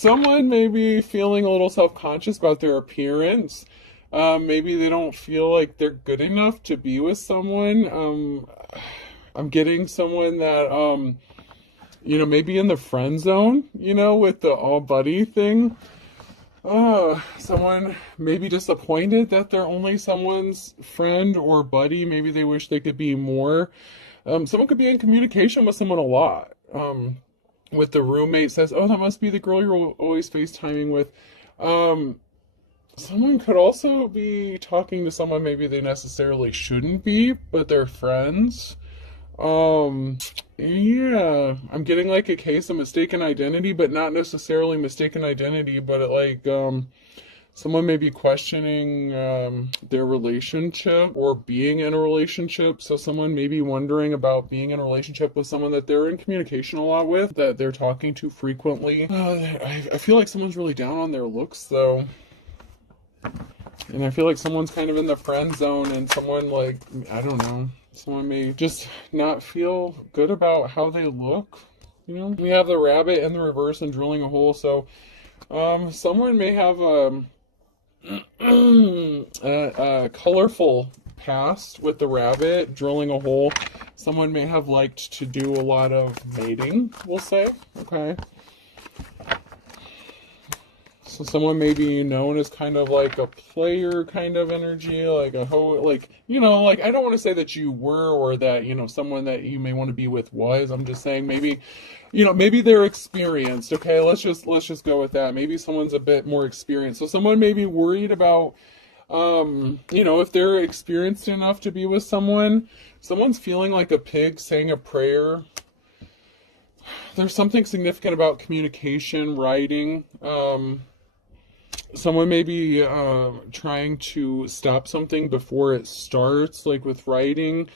Someone may be feeling a little self-conscious about their appearance. Maybe they don't feel like they're good enough to be with someone. I'm getting someone that, maybe in the friend zone, with the all buddy thing. Someone may be disappointed that they're only someone's friend or buddy. Maybe they wish they could be more. Someone could be in communication with someone a lot. With the roommate says, oh, that must be the girl you're always FaceTiming with. Someone could also be talking to someone maybe they necessarily shouldn't be, but they're friends. Yeah, I'm getting like a case of mistaken identity, but not necessarily mistaken identity, but someone may be questioning their relationship or being in a relationship. So someone may be wondering about being in a relationship with someone that they're in communication a lot with, that they're talking to frequently. I feel like someone's really down on their looks though. And I feel like someone's kind of in the friend zone, and someone I don't know, someone may just not feel good about how they look. We have the rabbit in the reverse and drilling a hole. So someone may have a colorful past with the rabbit drilling a hole. Someone may have liked to do a lot of mating, we'll say. Okay. So someone may be known as kind of like a player kind of energy, like a I don't want to say that you were, or that, someone that you may want to be with was. I'm just saying maybe, maybe they're experienced. Okay, let's just go with that. Maybe someone's a bit more experienced. So someone may be worried about, if they're experienced enough to be with someone. Someone's feeling like a pig saying a prayer. There's something significant about communication, writing. Someone may be trying to stop something before it starts, like with writing.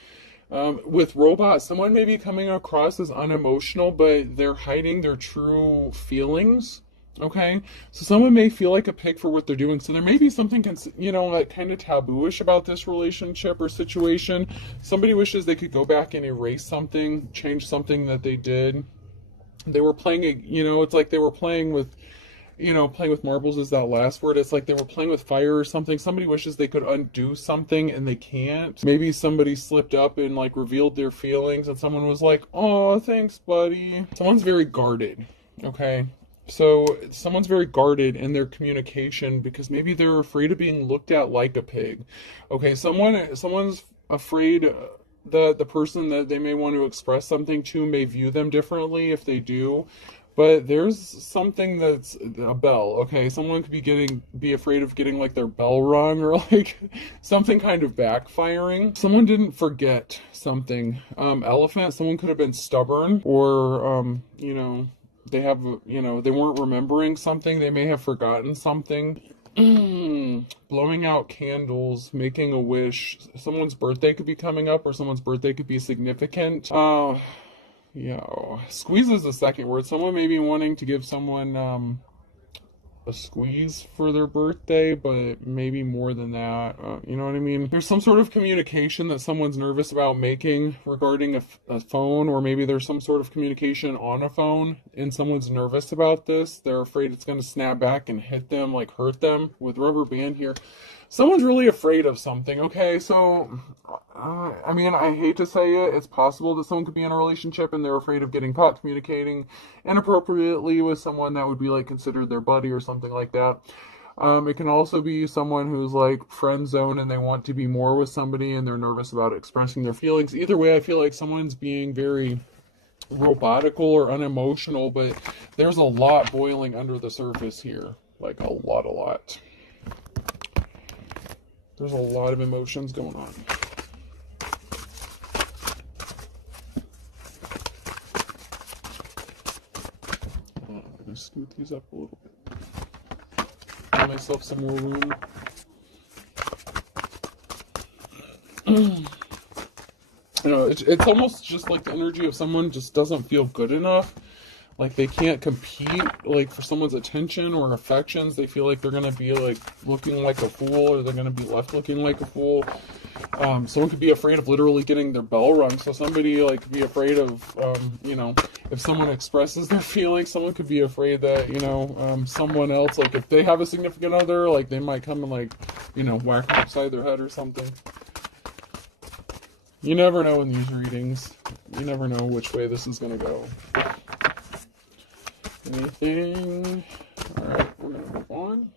With robots, someone may be coming across as unemotional, but they're hiding their true feelings. Okay? So someone may feel like a pig for what they're doing. So there may be something, like kind of tabooish about this relationship or situation. Somebody wishes they could go back and erase something, change something that they did. They were playing it's like they were playing with, playing with marbles is that last word. It's like they were playing with fire or something. Somebody wishes they could undo something and they can't. Maybe somebody slipped up and revealed their feelings, and someone was like, oh, thanks, buddy. Someone's very guarded. Okay. So someone's very guarded in their communication because maybe they're afraid of being looked at like a pig. Okay. Someone's afraid that the person that they may want to express something to may view them differently if they do. But there's something that's a bell, okay? Someone could be afraid of getting their bell rung, or something kind of backfiring. Someone didn't forget something. Elephant, someone could have been stubborn, or they weren't remembering something. They may have forgotten something. Blowing out candles, making a wish. Someone's birthday could be coming up, or someone's birthday could be significant. Squeeze is the second word. Someone may be wanting to give someone a squeeze for their birthday, but maybe more than that. You know what I mean? There's some sort of communication that someone's nervous about making regarding a phone, or maybe there's some sort of communication on a phone and someone's nervous about this. They're afraid it's going to snap back and hit them, hurt them. With rubber band here, someone's really afraid of something. Okay, so I hate to say it, it's possible that someone could be in a relationship and they're afraid of getting caught communicating inappropriately with someone that would be considered their buddy or something like that. It can also be someone who's friend zone and they want to be more with somebody and they're nervous about expressing their feelings. Either way, I feel like someone's being very robotical or unemotional, but there's a lot boiling under the surface here. A lot. There's a lot of emotions going on. I'm going to scoot these up a little bit. Give myself some more room. It's almost just the energy of someone just doesn't feel good enough. They can't compete, for someone's attention or affections. They feel like they're going to be, looking like a fool, or they're going to be left looking like a fool. Someone could be afraid of literally getting their bell rung. So somebody, could be afraid of, if someone expresses their feelings, someone could be afraid that, you know, someone else, like if they have a significant other, like they might come and like, you know, whack them upside their head or something. You never know in these readings. You never know which way this is going to go. Anything? All right, we're going to move on.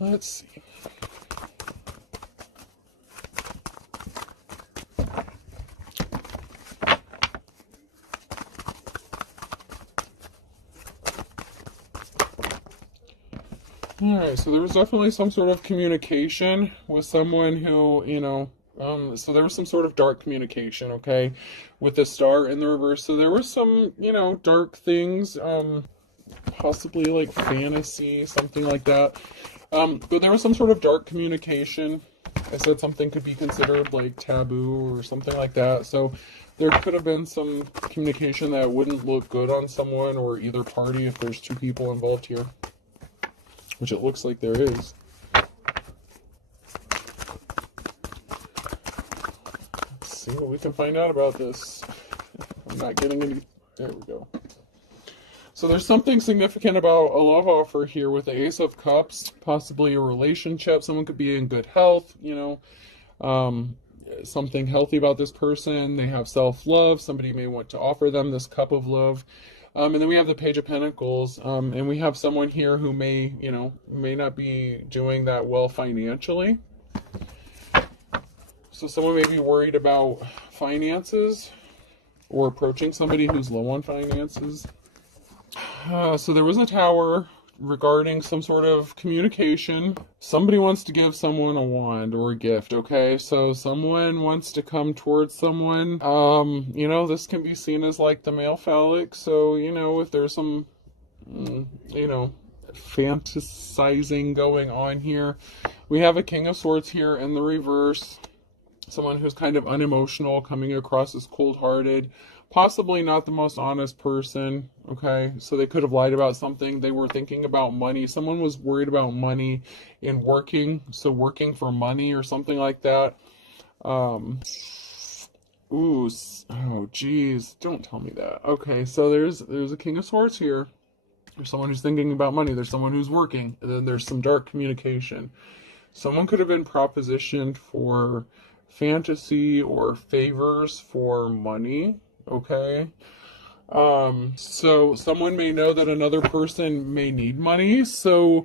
Let's see. Alright, so there was definitely some sort of communication with someone who, you know, so there was some sort of dark communication, okay, with the star in the reverse. So there was some, you know, dark things, possibly like fantasy, something like that. But there was some sort of dark communication. I said something could be considered like taboo or something like that. So there could have been some communication that wouldn't look good on someone or either party if there's two people involved here. Which it looks like there is. Let's see what we can find out about this. I'm not getting any... There we go. So there's something significant about a love offer here with the Ace of Cups, possibly a relationship. Someone could be in good health, you know, something healthy about this person. They have self-love. Somebody may want to offer them this cup of love. And then we have the Page of Pentacles, and we have someone here who may, you know, may not be doing that well financially. So someone may be worried about finances or approaching somebody who's low on finances. So there was a Tower regarding some sort of communication. Somebody wants to give someone a wand or a gift, okay? So someone wants to come towards someone. You know, this can be seen as like the male phallic. So, you know, if there's some, you know, fantasizing going on here. We have a King of Swords here in the reverse. Someone who's kind of unemotional, coming across as cold-hearted. Possibly not the most honest person, okay? So they could have lied about something. They were thinking about money. Someone was worried about money in working, so working for money or something like that. Oh, geez, don't tell me that. Okay, so there's a King of Swords here. There's someone who's thinking about money. There's someone who's working. And then there's some dark communication. Someone could have been propositioned for fantasy or favors for money. Okay, so someone may know that another person may need money. So,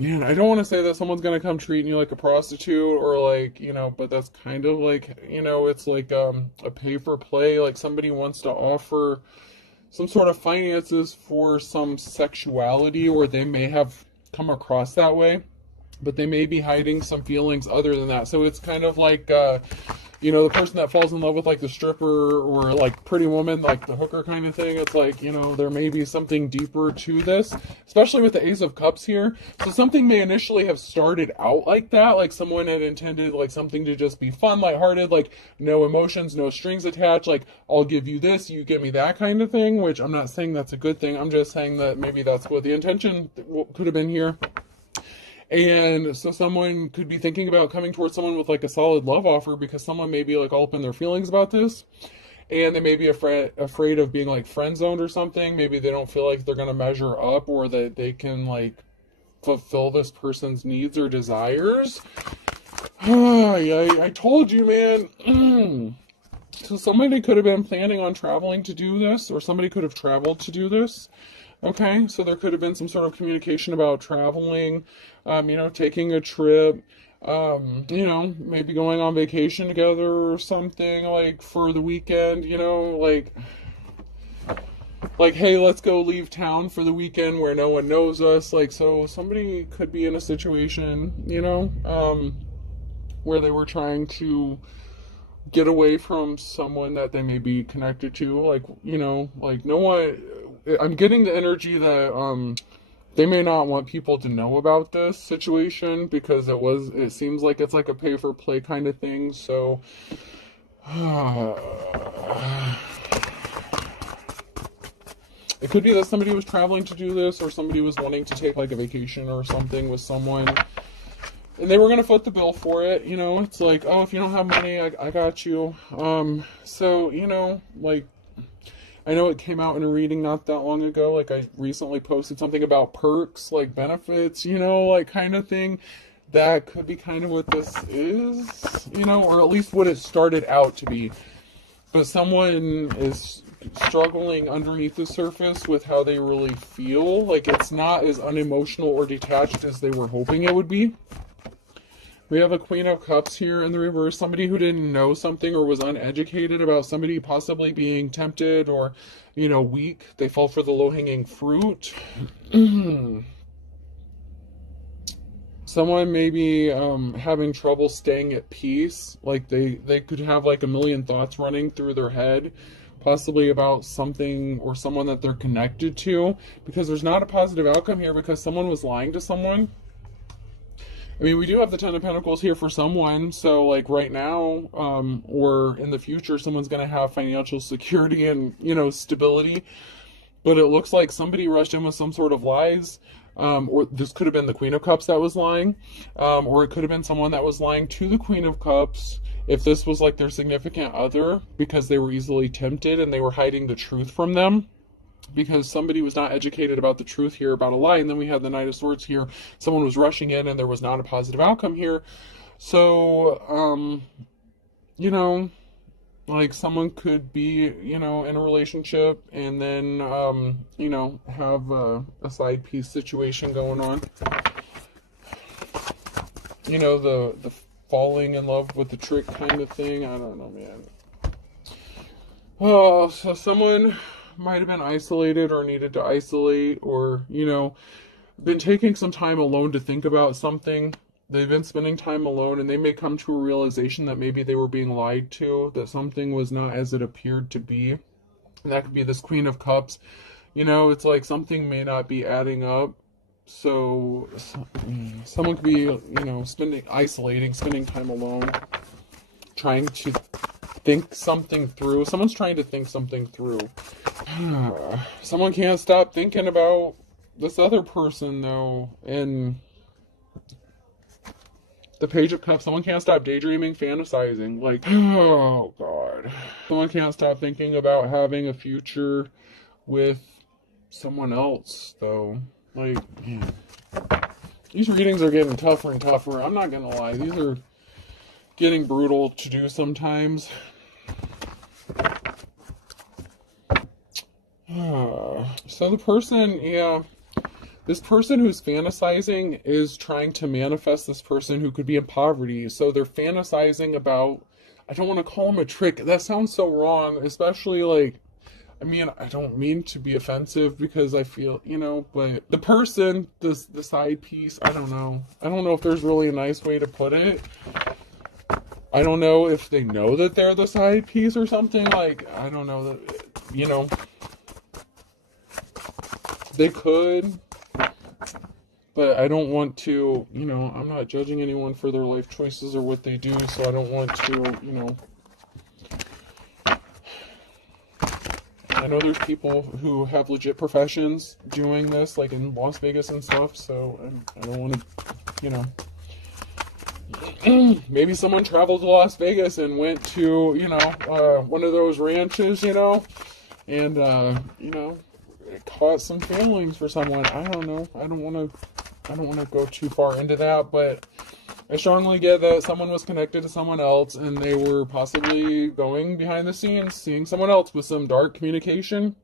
man, I don't want to say that someone's going to come treating you like a prostitute or like, you know, but that's kind of like, you know, it's like a pay for play. Like somebody wants to offer some sort of finances for some sexuality, or they may have come across that way, but they may be hiding some feelings other than that. So it's kind of like, you know, the person that falls in love with like the stripper or like Pretty Woman, like the hooker kind of thing. It's like, you know, there may be something deeper to this, especially with the Ace of Cups here. So something may initially have started out like that, like someone had intended like something to just be fun, lighthearted, like no emotions, no strings attached, like I'll give you this, you give me that kind of thing, which I'm not saying that's a good thing. I'm just saying that maybe that's what the intention could have been here. And so someone could be thinking about coming towards someone with like a solid love offer, because someone may be like all up in their feelings about this, and they may be afraid of being like friend zoned or something. Maybe they don't feel like they're going to measure up, or that they can like fulfill this person's needs or desires. I told you, man. So somebody could have been planning on traveling to do this, or somebody could have traveled to do this. Okay, so there could have been some sort of communication about traveling, you know, taking a trip, you know, maybe going on vacation together or something, like for the weekend, you know, like, hey, let's go leave town for the weekend where no one knows us. Like, so somebody could be in a situation, you know, where they were trying to get away from someone that they may be connected to, like, you know, like no one. I'm getting the energy that they may not want people to know about this situation, because it seems like it's like a pay for play kind of thing. So it could be that somebody was traveling to do this, or somebody was wanting to take like a vacation or something with someone, and they were going to foot the bill for it. You know, it's like, oh, if you don't have money, I got you. So, you know, like, I know it came out in a reading not that long ago. Like I recently posted something about perks, like benefits, like kind of thing. That could be kind of what this is, or at least what it started out to be. But someone is struggling underneath the surface with how they really feel. Like it's not as unemotional or detached as they were hoping it would be. We have a Queen of Cups here in the reverse. Somebody who didn't know something or was uneducated about somebody possibly being tempted or, weak. They fall for the low-hanging fruit. Someone may be having trouble staying at peace. Like they could have like a million thoughts running through their head, possibly about something or someone that they're connected to, because there's not a positive outcome here because someone was lying to someone. I mean, we do have the Ten of Pentacles here for someone, so like right now, or in the future, someone's going to have financial security and, stability, but it looks like somebody rushed in with some sort of lies, or this could have been the Queen of Cups that was lying, or it could have been someone that was lying to the Queen of Cups, if this was like their significant other, because they were easily tempted and they were hiding the truth from them. Because somebody was not educated about the truth here about a lie. And then we had the Knight of Swords here. Someone was rushing in and there was not a positive outcome here. So, like someone could be, in a relationship and then, have a side piece situation going on. The falling in love with the trick kind of thing. I don't know, man. Oh, so someone might have been isolated or needed to isolate or, been taking some time alone to think about something. They've been spending time alone and they may come to a realization that maybe they were being lied to, that something was not as it appeared to be. And that could be this Queen of Cups. It's like something may not be adding up. So someone could be, spending time alone, trying to think something through. Someone's trying to think something through. Someone can't stop thinking about this other person, though. And the Page of Cups, someone can't stop daydreaming, fantasizing. Like, oh, God. Someone can't stop thinking about having a future with someone else, though. Like, man. These readings are getting tougher and tougher. I'm not gonna lie. These are getting brutal to do sometimes. So the person, this person who's fantasizing is trying to manifest this person who could be in poverty. So they're fantasizing about, I don't want to call them a trick. That sounds so wrong, especially like, I don't mean to be offensive because I feel, but the person, the side piece, I don't know. I don't know if there's really a nice way to put it. I don't know if they know that they're the side piece or something. Like, I don't know that, they could, but I don't want to, I'm not judging anyone for their life choices or what they do, so I don't want to, I know there's people who have legit professions doing this, like in Las Vegas and stuff, so I don't want to, maybe someone traveled to Las Vegas and went to, one of those ranches, and, it caught some feelings for someone. I don't know. I don't want to go too far into that, but I strongly get that someone was connected to someone else and they were possibly going behind the scenes, seeing someone else with some dark communication,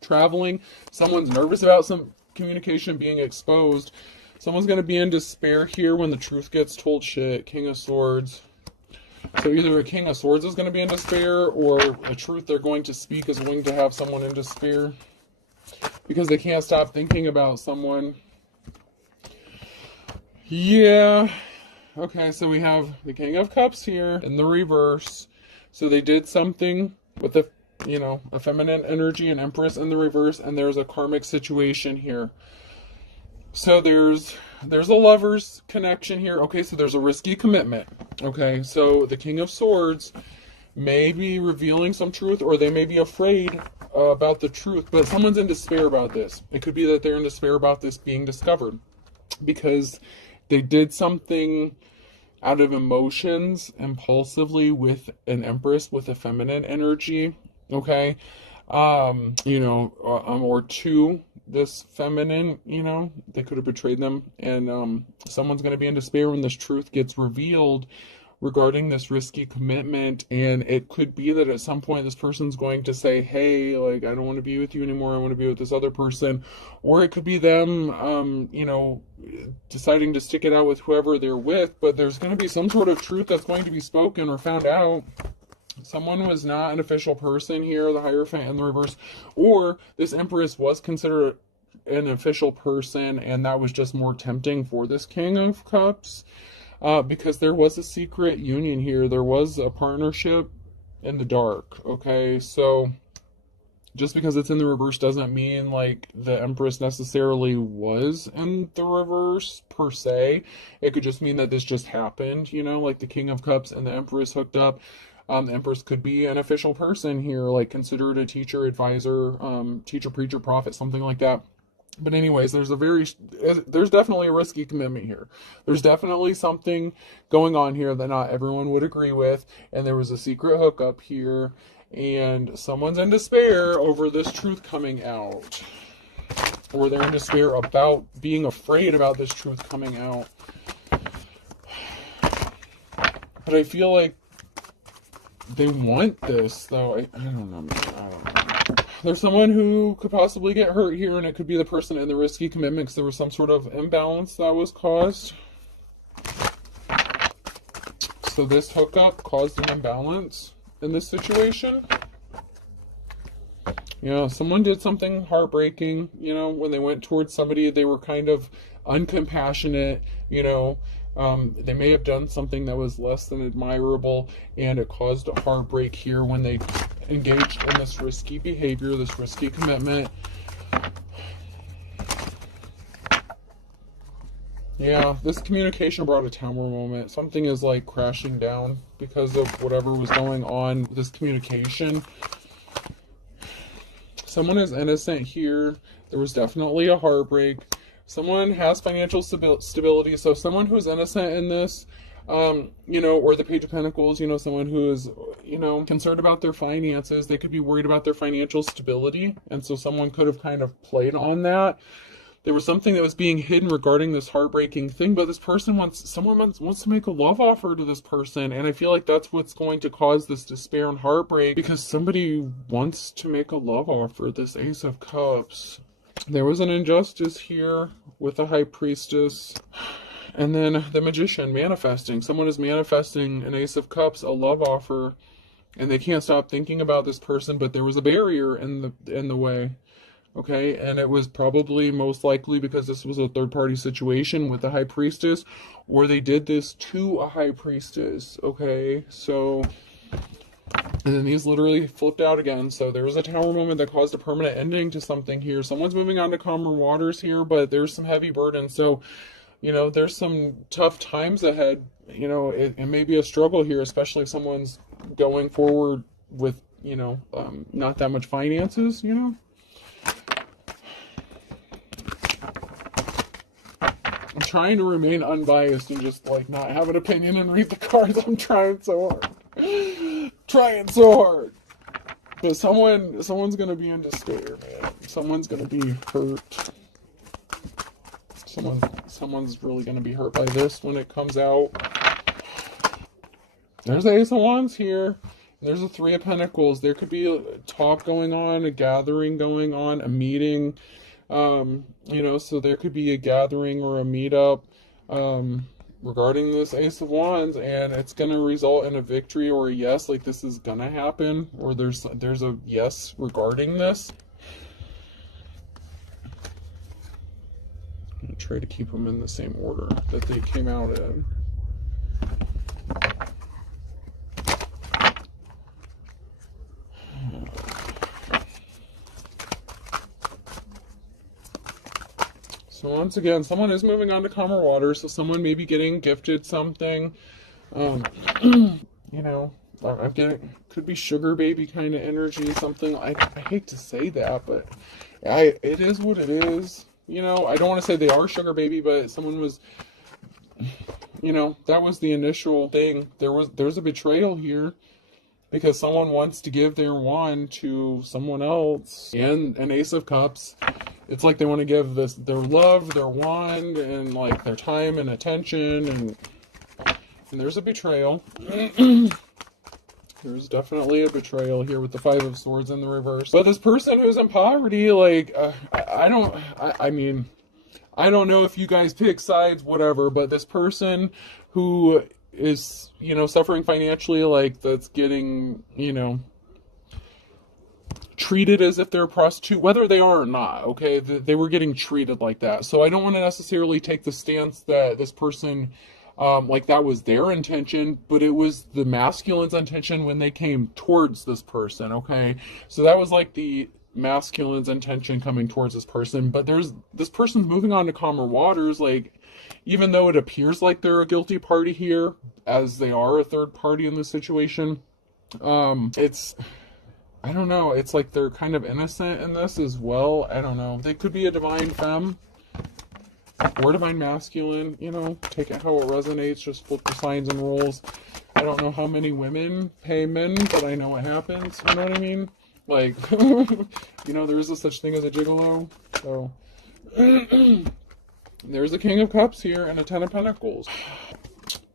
traveling. Someone's nervous about some communication being exposed. Someone's going to be in despair here when the truth gets told. Shit, King of Swords. So either a King of Swords is going to be in despair or the truth they're going to speak is going to have someone in despair because they can't stop thinking about someone. Yeah. Okay, so we have the King of Cups here in the reverse. So they did something with the, a feminine energy and Empress in the reverse, and there's a karmic situation here. So there's a lover's connection here. Okay, so there's a risky commitment. Okay, so the King of Swords may be revealing some truth, or they may be afraid about the truth, but someone's in despair about this. It could be that they're in despair about this being discovered because they did something out of emotions, impulsively, with an Empress with a feminine energy. Okay, or two, this feminine, they could have betrayed them, and someone's going to be in despair when this truth gets revealed regarding this risky commitment. And it could be that at some point this person's going to say, hey, like, I don't want to be with you anymore, I want to be with this other person. Or it could be them deciding to stick it out with whoever they're with, but there's going to be some sort of truth that's going to be spoken or found out. Someone was not an official person here, the Hierophant in the reverse, or this Empress was considered an official person, and that was just more tempting for this King of Cups, because there was a secret union here. There was a partnership in the dark, okay? So just because it's in the reverse doesn't mean like the Empress necessarily was in the reverse per se. It could just mean that this just happened, like the King of Cups and the Empress hooked up. The Empress could be an official person here, like considered a teacher, advisor, teacher, preacher, prophet, something like that. But anyways, there's definitely a risky commitment here. There's definitely something going on here that not everyone would agree with. And there was a secret hookup here. And someone's in despair over this truth coming out. Or they're in despair about being afraid about this truth coming out. But I feel like they want this, though. I don't know. There's someone who could possibly get hurt here, and it could be the person in the risky commitment because there was some sort of imbalance that was caused. So this hookup caused an imbalance in this situation. Someone did something heartbreaking, when they went towards somebody, they were kind of uncompassionate, they may have done something that was less than admirable, and it caused a heartbreak here when they engaged in this risky behavior, this risky commitment. Yeah, this communication brought a tower moment. Something is like crashing down because of whatever was going on with this communication. Someone is innocent here. There was definitely a heartbreak. Someone has financial stability. So someone who's innocent in this, or the Page of Pentacles, someone who is, concerned about their finances. They could be worried about their financial stability. And so someone could have kind of played on that. There was something that was being hidden regarding this heartbreaking thing, but this person wants to make a love offer to this person. And I feel like that's what's going to cause this despair and heartbreak, because somebody wants to make a love offer, this Ace of Cups. There was an injustice here with the High Priestess. And then the Magician manifesting. Someone is manifesting an Ace of Cups, a love offer, and they can't stop thinking about this person, but there was a barrier in the way. Okay, and it was probably most likely because this was a third-party situation with the High Priestess, or they did this to a High Priestess. Okay, so, and then these literally flipped out again. So there was a tower moment that caused a permanent ending to something here. Someone's moving on to calmer waters here, but there's some heavy burden. So, there's some tough times ahead. It may be a struggle here, especially if someone's going forward with, not that much finances, I'm trying to remain unbiased and just, not have an opinion and read the cards. I'm trying so hard. Trying so hard. But someone's going to be in despair, man. Someone's going to be hurt. Someone's really going to be hurt by this when it comes out. There's the Ace of Wands here. There's a Three of Pentacles. There could be a talk going on, a gathering going on, a meeting. So there could be a gathering or a meetup regarding this Ace of Wands, and it's going to result in a victory or a yes, like this is going to happen, or there's a yes regarding this. I'm going to try to keep them in the same order that they came out in. So once again, someone is moving on to calmer waters, so someone may be getting gifted something. I'm getting, could be sugar baby kind of energy, something. I hate to say that, but it is what it is. I don't want to say they are sugar baby, but someone was, that was the initial thing. There's a betrayal here. because someone wants to give their wand to someone else. And an Ace of Cups, it's like they want to give this their love, their wand, and like their time and attention, and there's a betrayal. There's definitely a betrayal here with the Five of Swords in the reverse. But this person who's in poverty, like, I mean, I don't know if you guys pick sides, whatever, but this person who is, you know, suffering financially, like, that's getting, you know, treated as if they're a prostitute, whether they are or not, okay? They were getting treated like that. So I don't want to necessarily take the stance that this person, like that was their intention, but it was the masculine's intention when they came towards this person, okay? So that was like the masculine's intention coming towards this person, but this person's moving on to calmer waters, like, even though it appears like they're a guilty party here, as they are a third party in this situation, I don't know, it's like they're kind of innocent in this as well. I don't know. They could be a divine femme or divine masculine, you know, take it how it resonates, just flip the signs and roles. I don't know how many women pay men, but I know what happens, you know what I mean? Like, you know, there is a such thing as a gigolo, so... There's a King of Cups here and a Ten of Pentacles.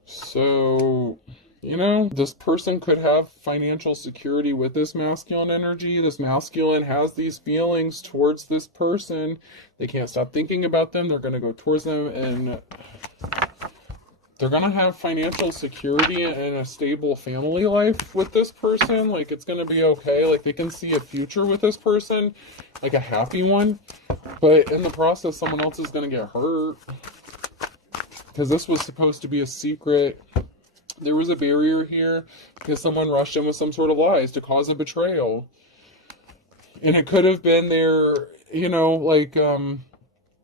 So, you know, this person could have financial security with this masculine energy. This masculine has these feelings towards this person. They can't stop thinking about them. They're going to go towards them, and they're going to have financial security and a stable family life with this person. Like, it's going to be okay. Like, they can see a future with this person, like a happy one. But in the process, someone else is going to get hurt. Because this was supposed to be a secret. There was a barrier here because someone rushed in with some sort of lies to cause a betrayal. And it could have been their, you know, like,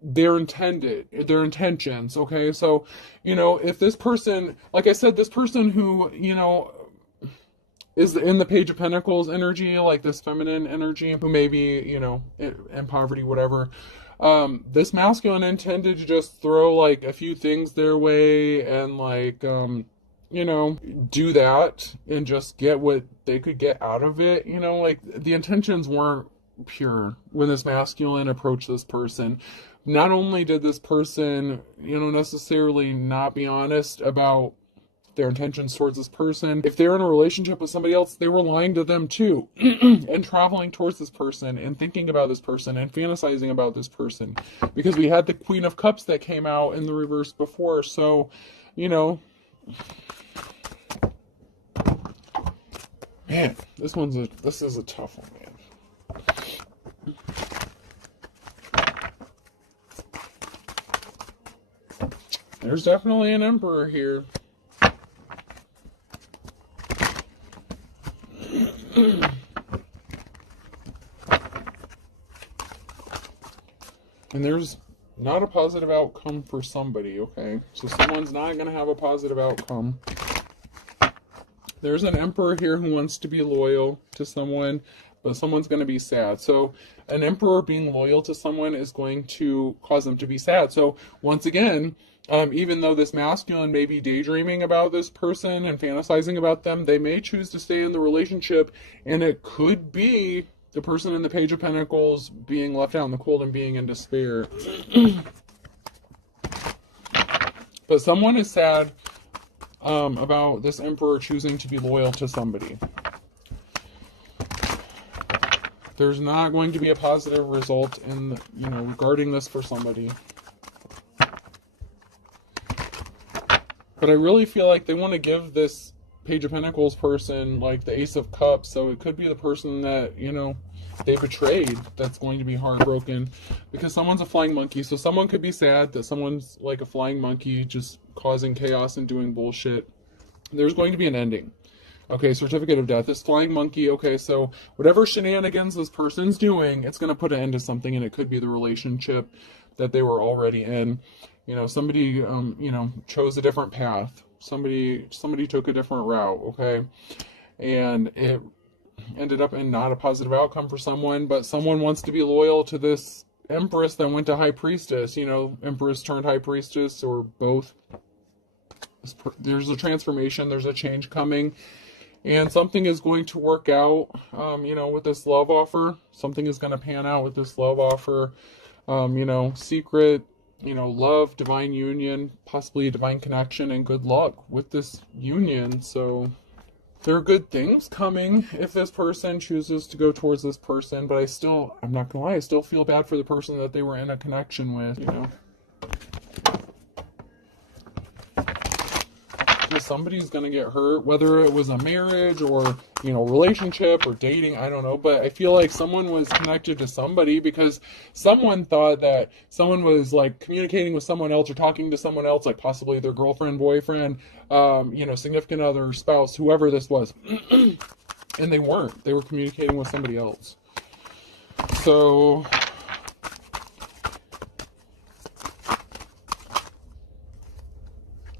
their intentions, okay? So, you know, if this person, like I said, this person who, you know, is in the Page of Pentacles energy, like this feminine energy, who may be, you know, in poverty, whatever, this masculine intended to just throw, like, a few things their way and, like, you know, do that and just get what they could get out of it, you know, like, the intentions weren't pure when this masculine approached this person. Not only did this person, you know, necessarily not be honest about their intentions towards this person, if they're in a relationship with somebody else, they were lying to them too, and traveling towards this person, and thinking about this person, and fantasizing about this person, because we had the Queen of Cups that came out in the reverse before. So, you know, man, this is a tough one, man. There's definitely an Emperor here. And there's not a positive outcome for somebody, okay? So someone's not going to have a positive outcome. There's an Emperor here who wants to be loyal to someone, but someone's going to be sad. So an Emperor being loyal to someone is going to cause them to be sad. So once again, even though this masculine may be daydreaming about this person and fantasizing about them, they may choose to stay in the relationship, and it could be the person in the Page of Pentacles being left out in the cold and being in despair. But someone is sad about this Emperor choosing to be loyal to somebody. There's not going to be a positive result in, you know, regarding this for somebody. But I really feel like they want to give this Page of Pentacles person, like, the Ace of Cups, so it could be the person that, you know, they betrayed that's going to be heartbroken, because someone's a flying monkey. So someone could be sad that someone's like a flying monkey just causing chaos and doing bullshit. There's going to be an ending. Okay, certificate of death. This flying monkey, okay, so whatever shenanigans this person's doing, it's going to put an end to something, and it could be the relationship that they were already in. You know, somebody, you know, chose a different path. Somebody took a different route, okay? And it ended up in not a positive outcome for someone, but someone wants to be loyal to this Empress that went to High Priestess, you know, Empress turned High Priestess, or both. There's a transformation, there's a change coming, And something is going to work out, with this love offer. Something is going to pan out with this love offer. Secret, love, divine union, possibly a divine connection, and good luck with this union. So there are good things coming if this person chooses to go towards this person, but I'm not gonna lie, I still feel bad for the person that they were in a connection with. Because somebody's gonna get hurt, whether it was a marriage or, relationship or dating, I don't know, but I feel like someone was connected to somebody because someone thought that someone was like communicating with someone else or talking to someone else, like possibly their girlfriend, boyfriend, significant other, spouse, whoever this was. And they weren't. They were communicating with somebody else. So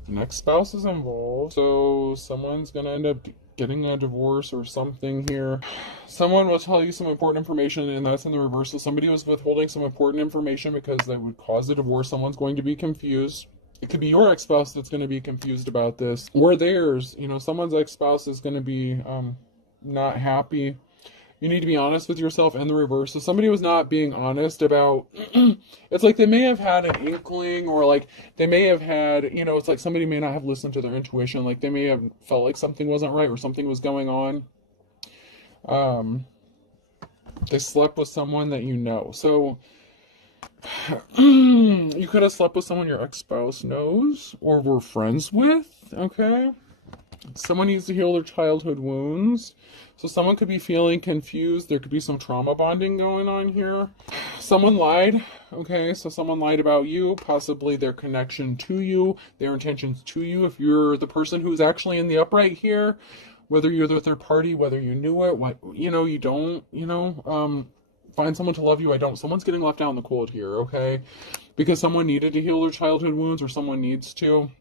the next spouse is involved. So someone's going to end up getting a divorce or something here. Someone will tell you some important information, and that's in the reverse. So somebody was withholding some important information because that would cause a divorce. Someone's going to be confused. It could be your ex-spouse that's going to be confused about this, or theirs. Someone's ex-spouse is going to be not happy. You need to be honest with yourself, and the reverse. So somebody was not being honest about, it's like they may have had an inkling, or like they may have had, it's like somebody may not have listened to their intuition. Like they may have felt like something wasn't right or something was going on. They slept with someone that So you could have slept with someone your ex-spouse knows or were friends with, okay? Someone needs to heal their childhood wounds. So someone could be feeling confused. There could be some trauma bonding going on here. Someone lied. Okay, so someone lied about you, possibly their connection to you, their intentions to you. If you're the person who's actually in the upright here, whether you're the third party, whether you knew it, you don't, find someone to love you, I don't. Someone's getting left out in the cold here, okay? Because someone needed to heal their childhood wounds, or someone needs to.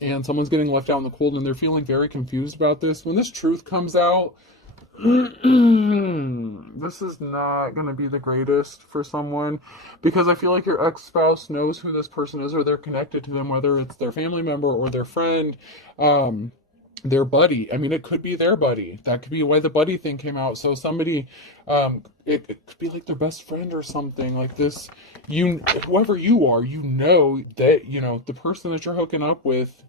And someone's getting left out in the cold, and they're feeling very confused about this. When this truth comes out, this is not going to be the greatest for someone, because I feel like your ex-spouse knows who this person is, or they're connected to them, whether it's their family member or their friend, their buddy. I mean, it could be their buddy. That could be why the buddy thing came out. So somebody, it could be like their best friend or something like this. Whoever you are, that, the person that you're hooking up with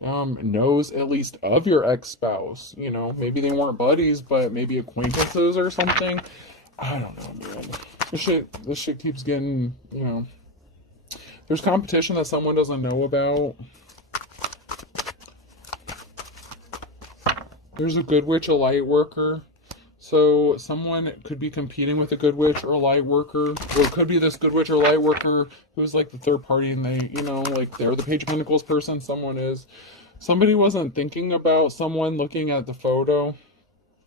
knows at least of your ex-spouse. Maybe they weren't buddies, but maybe acquaintances or something. I don't know, man. This shit keeps getting, there's competition that someone doesn't know about. There's a good witch, a light worker. So someone could be competing with a good witch or light worker. Or it could be this good witch or light worker who's like the third party, and they, like they're the Page of Pentacles person. Someone is. Somebody wasn't thinking about someone looking at the photo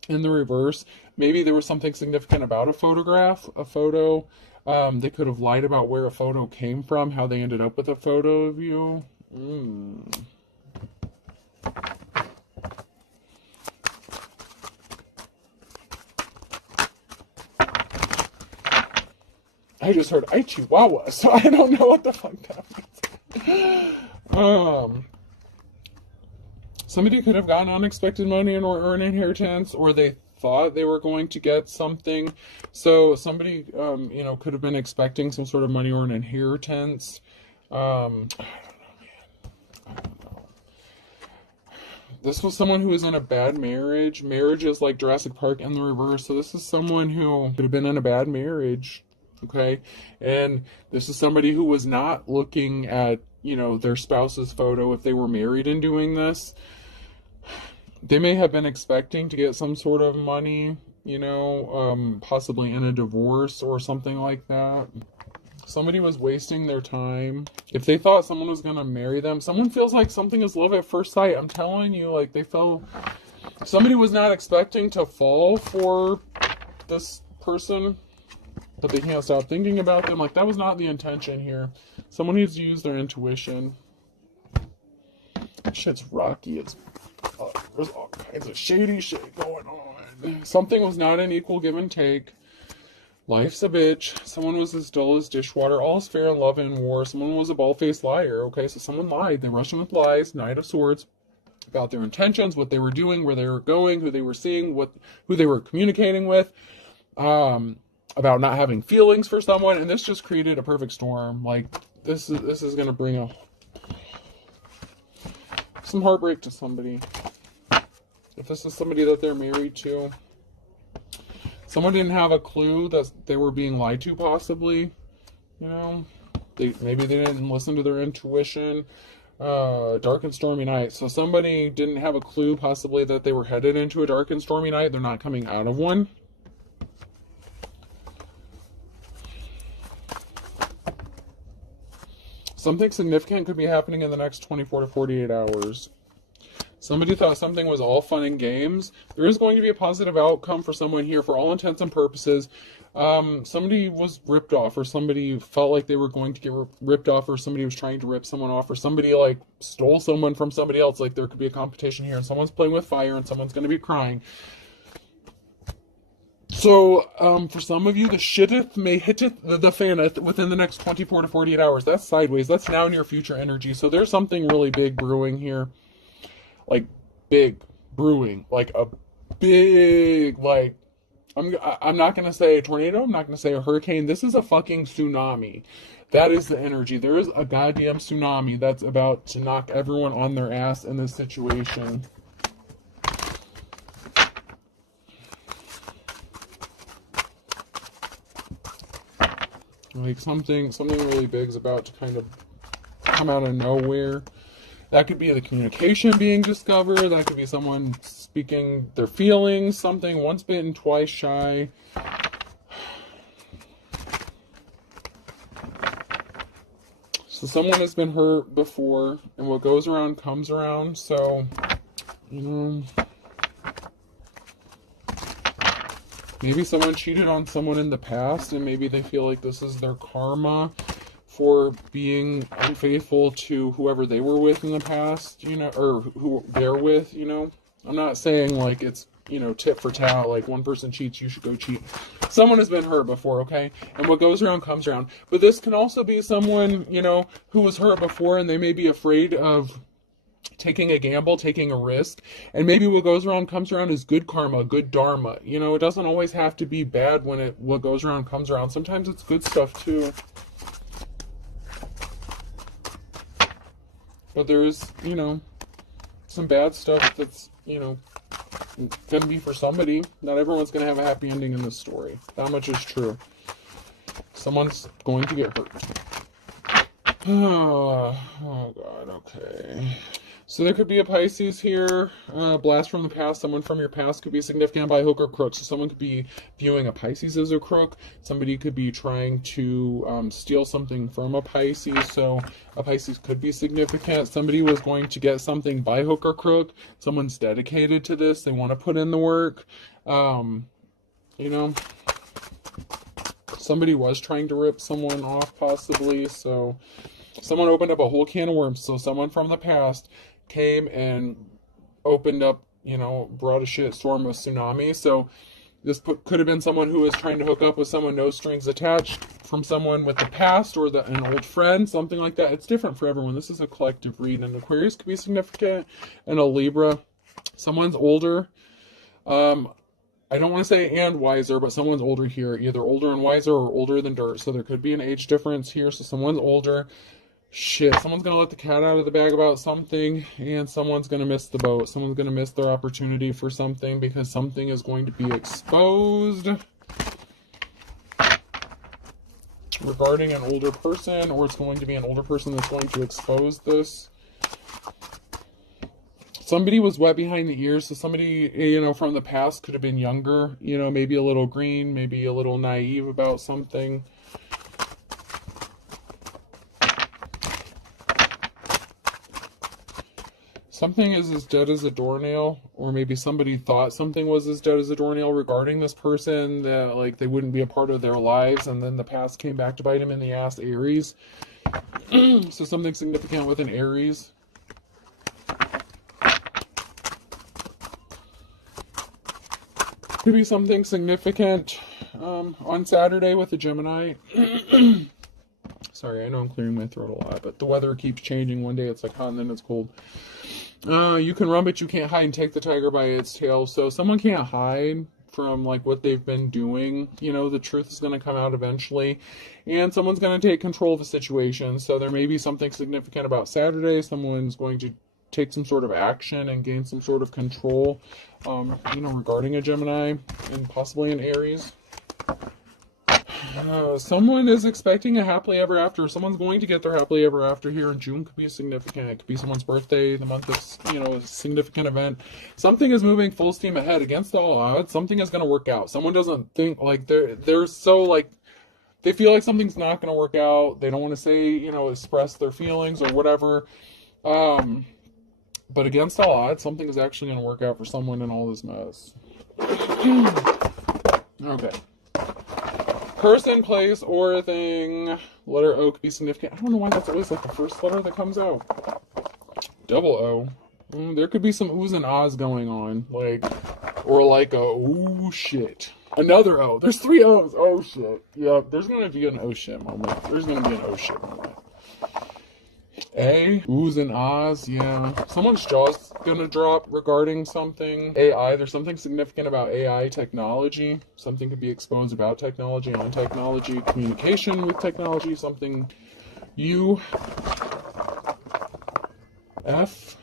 in the reverse. Maybe there was something significant about a photo. They could have lied about where a photo came from, how they ended up with a photo of you. I just heard "I Chihuahua," so I don't know what the fuck that means. Somebody could have gotten unexpected money or an inheritance, or they thought they were going to get something. So somebody, could have been expecting some sort of money or an inheritance. I don't know, man. I don't know. This was someone who was in a bad marriage. Marriage is like Jurassic Park in the reverse. So this is someone who could have been in a bad marriage. Okay, and this is somebody who was not looking at, their spouse's photo if they were married and doing this. They may have been expecting to get some sort of money, possibly in a divorce or something like that. Somebody was wasting their time. If they thought someone was going to marry them, someone feels like something is love at first sight. I'm telling you, like somebody was not expecting to fall for this person, but they can't stop thinking about them. Like, that was not the intention here. Someone needs to use their intuition. Shit's rocky. There's all kinds of shady shit going on. Something was not an equal give and take. Life's a bitch. Someone was as dull as dishwater. All is fair in love and war. Someone was a bald-faced liar. Okay, so someone lied. They rushed in with lies. Knight of Swords. about their intentions, what they were doing, where they were going, who they were seeing, who they were communicating with, about not having feelings for someone, and this just created a perfect storm. Like, this is going to bring some heartbreak to somebody. If this is somebody that they're married to, someone didn't have a clue that they were being lied to, possibly. Maybe they didn't listen to their intuition. Dark and stormy night. So somebody didn't have a clue, possibly, that they were headed into a dark and stormy night. They're not coming out of one. Something significant could be happening in the next 24 to 48 hours. Somebody thought something was all fun and games. There is going to be a positive outcome for someone here, for all intents and purposes. Somebody was ripped off, or somebody felt like they were going to get ripped off, or somebody was trying to rip someone off, or somebody like stole someone from somebody else. Like, there could be a competition here, and someone's playing with fire, and someone's going to be crying. So, for some of you, the shitteth may hitteth the faneth within the next 24 to 48 hours. That's sideways. That's now near future energy. So there's something really big brewing here. Like, big brewing. Like, a big, like, I'm not going to say a tornado. I'm not going to say a hurricane. This is a fucking tsunami. That is the energy. There is a goddamn tsunami that's about to knock everyone on their ass in this situation. Like, something really big is about to kind of come out of nowhere. That could be the communication being discovered. That could be someone speaking their feelings. Something once bitten, twice shy. So someone has been hurt before, and what goes around comes around. So, maybe someone cheated on someone in the past, and maybe they feel like this is their karma for being unfaithful to whoever they were with in the past, or who they're with, I'm not saying like it's, tit for tat, like one person cheats, you should go cheat. Someone has been hurt before, okay? And what goes around comes around. But this can also be someone, who was hurt before, and they may be afraid of taking a gamble, taking a risk, and maybe what goes around comes around is good karma, good dharma. It doesn't always have to be bad when what goes around comes around. Sometimes it's good stuff too. But there is, some bad stuff that's, going to be for somebody. Not everyone's going to have a happy ending in this story. That much is true. Someone's going to get hurt. Oh God, okay. So there could be a Pisces here, blast from the past. Someone from your past could be significant by hook or crook. So someone could be viewing a Pisces as a crook. Somebody could be trying to steal something from a Pisces. So a Pisces could be significant. Somebody was going to get something by hook or crook. Someone's dedicated to this. They want to put in the work. Somebody was trying to rip someone off, possibly. So someone opened up a whole can of worms. So someone from the past came and opened up, brought a shit storm of tsunami. So this could have been someone who was trying to hook up with someone, no strings attached, from someone with the past or an old friend, something like that. It's different for everyone. This is a collective read. And Aquarius could be significant, and a Libra. Someone's older. I don't want to say and wiser, but someone's older here. Either older and wiser or older than dirt. So there could be an age difference here. So someone's older. Shit, someone's going to let the cat out of the bag about something, and someone's going to miss the boat. Someone's going to miss their opportunity for something because something is going to be exposed regarding an older person, or it's going to be an older person that's going to expose this. Somebody was wet behind the ears, so somebody, from the past could have been younger, maybe a little green, maybe a little naive about something. Something is as dead as a doornail, or maybe somebody thought something was as dead as a doornail regarding this person, that like they wouldn't be a part of their lives, and then the past came back to bite them in the ass. Aries. So something significant with an Aries. Could be something significant on Saturday with a Gemini. Sorry, I know I'm clearing my throat a lot, but the weather keeps changing. One day it's like hot and then it's cold. You can run, but you can't hide, and take the tiger by its tail. So someone can't hide from like what they've been doing. You know, the truth is going to come out eventually, and someone's going to take control of the situation. So there may be something significant about Saturday. Someone's going to take some sort of action and gain some sort of control, you know, regarding a Gemini and possibly an Aries. Someone is expecting a happily ever after. Someone's going to get their happily ever after here in June. Could be significant. It could be someone's birthday, the month of, you know, a significant event. Something is moving full steam ahead against all odds. Something is going to work out. Someone doesn't think like they're so like, they feel like something's not going to work out. They don't want to say, you know, express their feelings or whatever. But against all odds, something is actually going to work out for someone in all this mess. Okay. Person, place, or thing. Letter O could be significant. I don't know why that's always like the first letter that comes out. Double O. There could be some oohs and ahs going on. Like, or like a ooh shit. Another O. There's 3 O's. Oh shit. Yep, there's going to be an oh shit moment. There's going to be an oh shit moment. A, oohs and ahs, yeah. Someone's jaw's gonna drop regarding something. AI, there's something significant about AI technology. Something could be exposed about technology, on technology, communication with technology, something. U, F.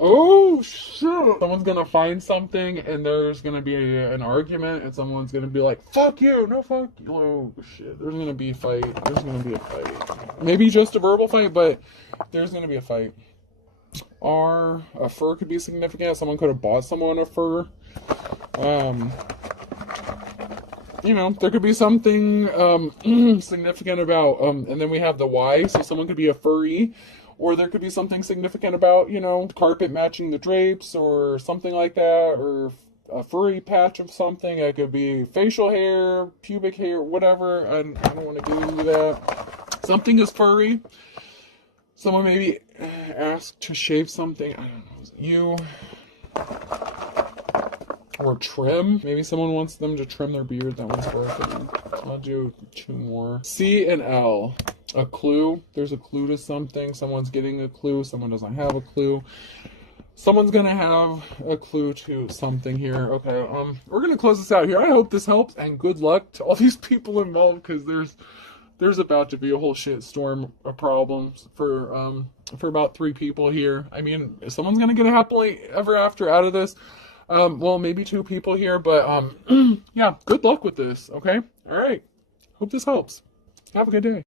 Oh shit! Someone's gonna find something and there's gonna be an argument and someone's gonna be like, fuck you, no fuck you. Oh shit, there's gonna be a fight. There's gonna be a fight. Maybe just a verbal fight, but there's gonna be a fight. R, a fur could be significant. Someone could have bought someone a fur. You know, there could be something significant about, and then we have the Y, so someone could be a furry. Or there could be something significant about, you know, carpet matching the drapes or something like that, or a furry patch of something. It could be facial hair, pubic hair, whatever. I don't want to do that. Something is furry. Someone maybe asked to shave something. I don't know. You. Or trim. Maybe someone wants them to trim their beard. That one's broken. I'll do 2 more. C and L. A clue. There's a clue to something. Someone's getting a clue. Someone doesn't have a clue. Someone's gonna have a clue to something here. Okay, we're gonna close this out here. I hope this helps, and good luck to all these people involved, because there's about to be a whole shit storm of problems for about 3 people here. I mean, if someone's gonna get a happily ever after out of this, well, maybe 2 people here, but yeah, good luck with this. Okay, all right. Hope this helps. Have a good day.